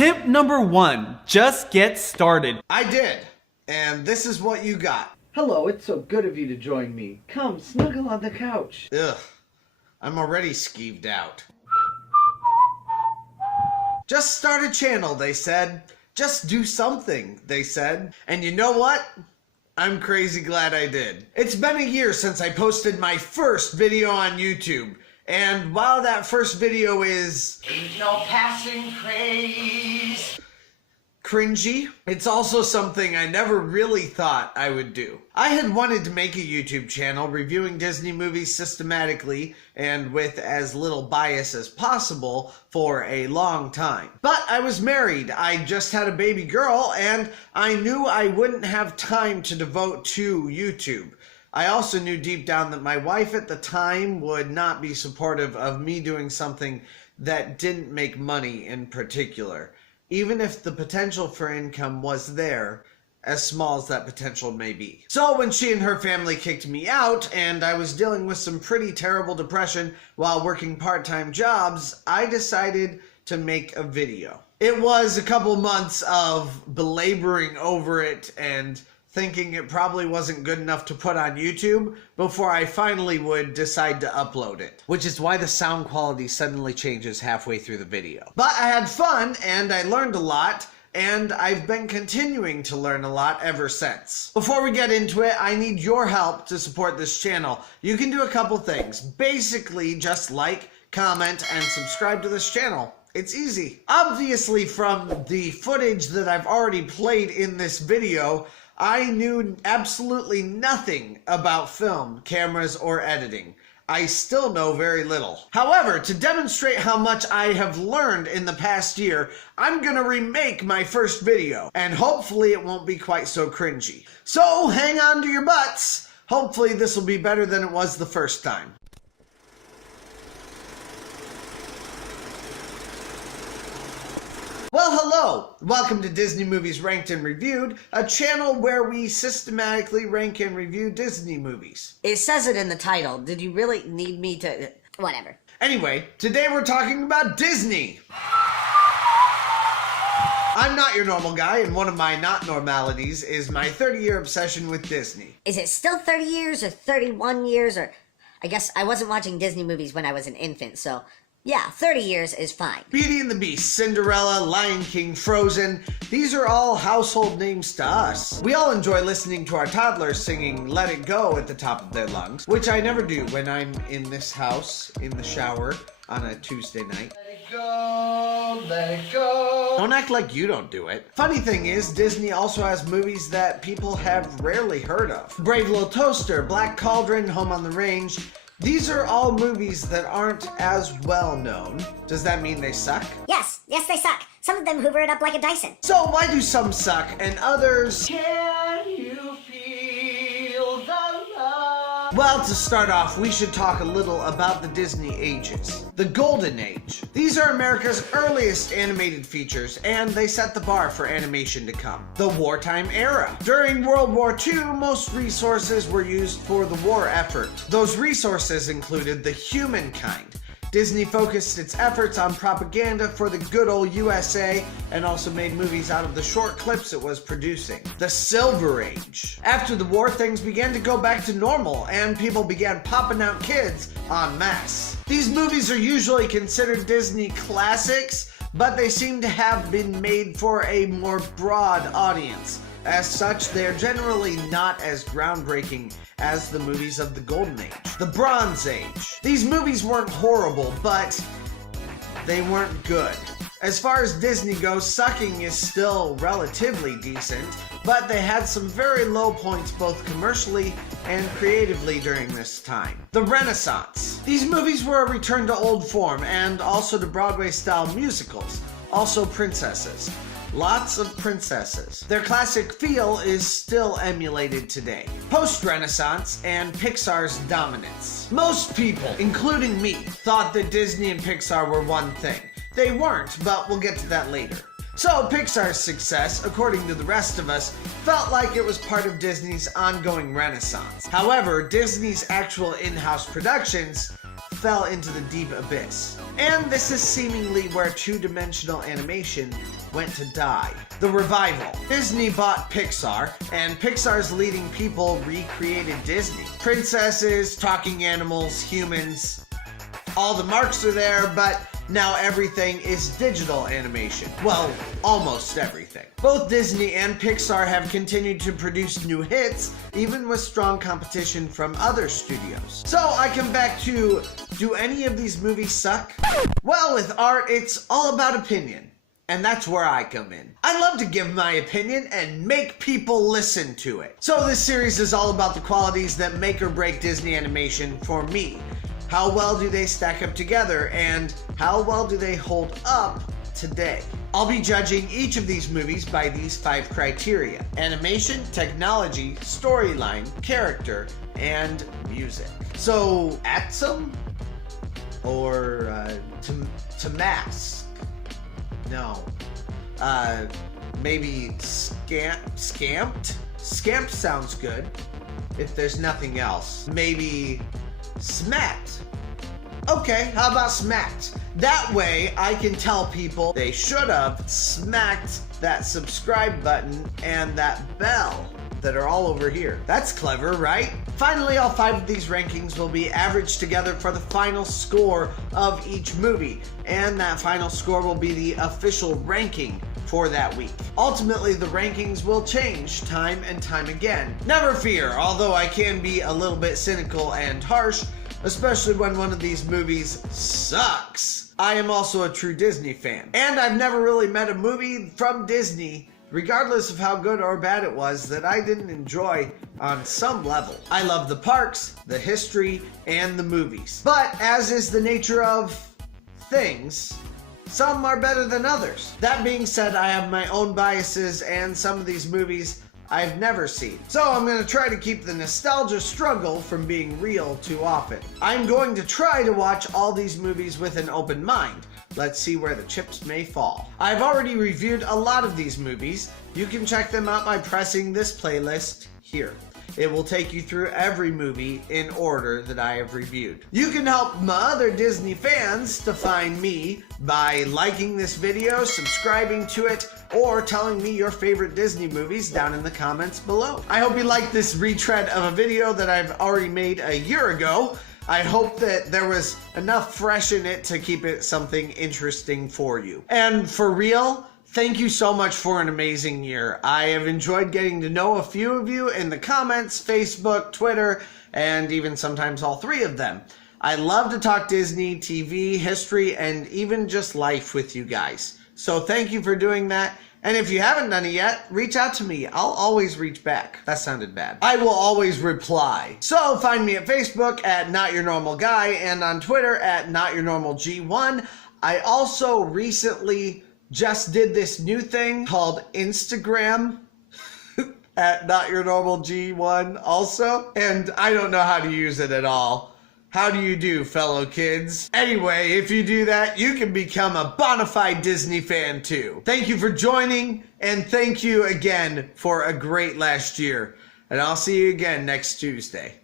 Tip number 1, just get started. I did, and this is what you got. Hello, it's so good of you to join me. Come, snuggle on the couch. Ugh, I'm already skeeved out. Just start a channel, they said. Just do something, they said. And you know what? I'm crazy glad I did. It's been a year since I posted my first video on YouTube. And while that first video is ain't no passing craze, cringy, it's also something I never really thought I would do. I had wanted to make a YouTube channel reviewing Disney movies systematically and with as little bias as possible for a long time. But I was married, I just had a baby girl, and I knew I wouldn't have time to devote to YouTube. I also knew deep down that my wife at the time would not be supportive of me doing something that didn't make money in particular, even if the potential for income was there, as small as that potential may be. So when she and her family kicked me out and I was dealing with some pretty terrible depression while working part-time jobs, I decided to make a video. It was a couple months of belaboring over it and thinking it probably wasn't good enough to put on YouTube before I finally would decide to upload it. Which is why the sound quality suddenly changes halfway through the video. But I had fun and I learned a lot, and I've been continuing to learn a lot ever since. Before we get into it, I need your help to support this channel. You can do a couple things. Basically, just like, comment, and subscribe to this channel. It's easy. Obviously, from the footage that I've already played in this video, I knew absolutely nothing about film, cameras, or editing. I still know very little. However, to demonstrate how much I have learned in the past year, I'm gonna remake my first video, and hopefully it won't be quite so cringy. So hang on to your butts. Hopefully this will be better than it was the first time. Well, hello! Welcome to Disney Movies Ranked and Reviewed, a channel where we systematically rank and review Disney movies. it says it in the title. Did you really need me to... Whatever. Anyway, today we're talking about Disney. I'm not your normal guy, and one of my not normalities is my 30-year obsession with Disney. Is it still 30 years or 31 years or... I guess I wasn't watching Disney movies when I was an infant, so... yeah, 30 years is fine. Beauty and the Beast, Cinderella, Lion King, Frozen, these are all household names to us. We all enjoy listening to our toddlers singing Let It Go at the top of their lungs, which I never do when I'm in this house, in the shower, on a Tuesday night. Let it go, let it go. Don't act like you don't do it. Funny thing is, Disney also has movies that people have rarely heard of. Brave Little Toaster, Black Cauldron, Home on the Range. These are all movies that aren't as well known. Does that mean they suck? Yes, they suck. Some of them hoover it up like a Dyson. So why do some suck and others... Can you feel the love? Well, to start off, we should talk a little about the Disney ages. The Golden Age. These are America's earliest animated features, and they set the bar for animation to come. The Wartime Era. During World War II, most resources were used for the war effort. Those resources included the humankind. Disney focused its efforts on propaganda for the good old USA and also made movies out of the short clips it was producing. The Silver Age. After the war, things began to go back to normal and people began popping out kids en masse. These movies are usually considered Disney classics, but they seem to have been made for a more broad audience. As such, they are generally not as groundbreaking as the movies of the Golden Age. The Bronze Age. These movies weren't horrible, but they weren't good. As far as Disney goes, sucking is still relatively decent, but they had some very low points both commercially and creatively during this time. The Renaissance. These movies were a return to old form and also to Broadway-style musicals, also princesses. Lots of princesses. Their classic feel is still emulated today. Post-Renaissance and Pixar's dominance. Most people, including me, thought that Disney and Pixar were one thing. They weren't, but we'll get to that later. So Pixar's success, according to the rest of us, felt like it was part of Disney's ongoing renaissance. However, Disney's actual in-house productions fell into the deep abyss. And this is seemingly where two-dimensional animation went to die. The revival. Disney bought Pixar, and Pixar's leading people recreated Disney. Princesses, talking animals, humans. All the marks are there, but now everything is digital animation. Well, almost everything. Both Disney and Pixar have continued to produce new hits, even with strong competition from other studios. So I come back to, do any of these movies suck? Well, with art, it's all about opinion. And that's where I come in. I love to give my opinion and make people listen to it. So this series is all about the qualities that make or break Disney animation for me. How well do they stack up together, and how well do they hold up today? I'll be judging each of these movies by these 5 criteria: animation, technology, storyline, character, and music. So, Atsum? Or, Tamask? No. Maybe Scamped? Scamped sounds good, if there's nothing else. Maybe Smacked. Okay, how about Smacked? That way I can tell people they should have smacked that subscribe button and that bell that are all over here. That's clever, right? Finally, all 5 of these rankings will be averaged together for the final score of each movie, and that final score will be the official ranking for that week. Ultimately, the rankings will change time and time again. Never fear, although I can be a little bit cynical and harsh, especially when one of these movies sucks. I am also a true Disney fan, and I've never really met a movie from Disney, regardless of how good or bad it was, that I didn't enjoy on some level. I love the parks, the history, and the movies. But as is the nature of things, some are better than others. That being said, I have my own biases, and some of these movies I've never seen. So I'm going to try to keep the nostalgia struggle from being real too often. I'm going to try to watch all these movies with an open mind. Let's see where the chips may fall. I've already reviewed a lot of these movies. You can check them out by pressing this playlist here. It will take you through every movie in order that I have reviewed. You can help my other Disney fans to find me by liking this video, subscribing to it, or telling me your favorite Disney movies down in the comments below. I hope you liked this retread of a video that I've already made a year ago. I hope that there was enough fresh in it to keep it something interesting for you. And for real, thank you so much for an amazing year. I have enjoyed getting to know a few of you in the comments, Facebook, Twitter, and even sometimes all 3 of them. I love to talk Disney, TV, history, and even just life with you guys. So thank you for doing that. And if you haven't done it yet, reach out to me. I'll always reach back. That sounded bad. I will always reply. So find me at Facebook at Not Your Normal Guy and on Twitter at Not Your Normal G1. I also recently just did this new thing called Instagram at Not Your Normal G1 also. And I don't know how to use it at all. How do you do, fellow kids? Anyway, if you do that, you can become a bona fide Disney fan too. Thank you for joining, and thank you again for a great last year. And I'll see you again next Tuesday.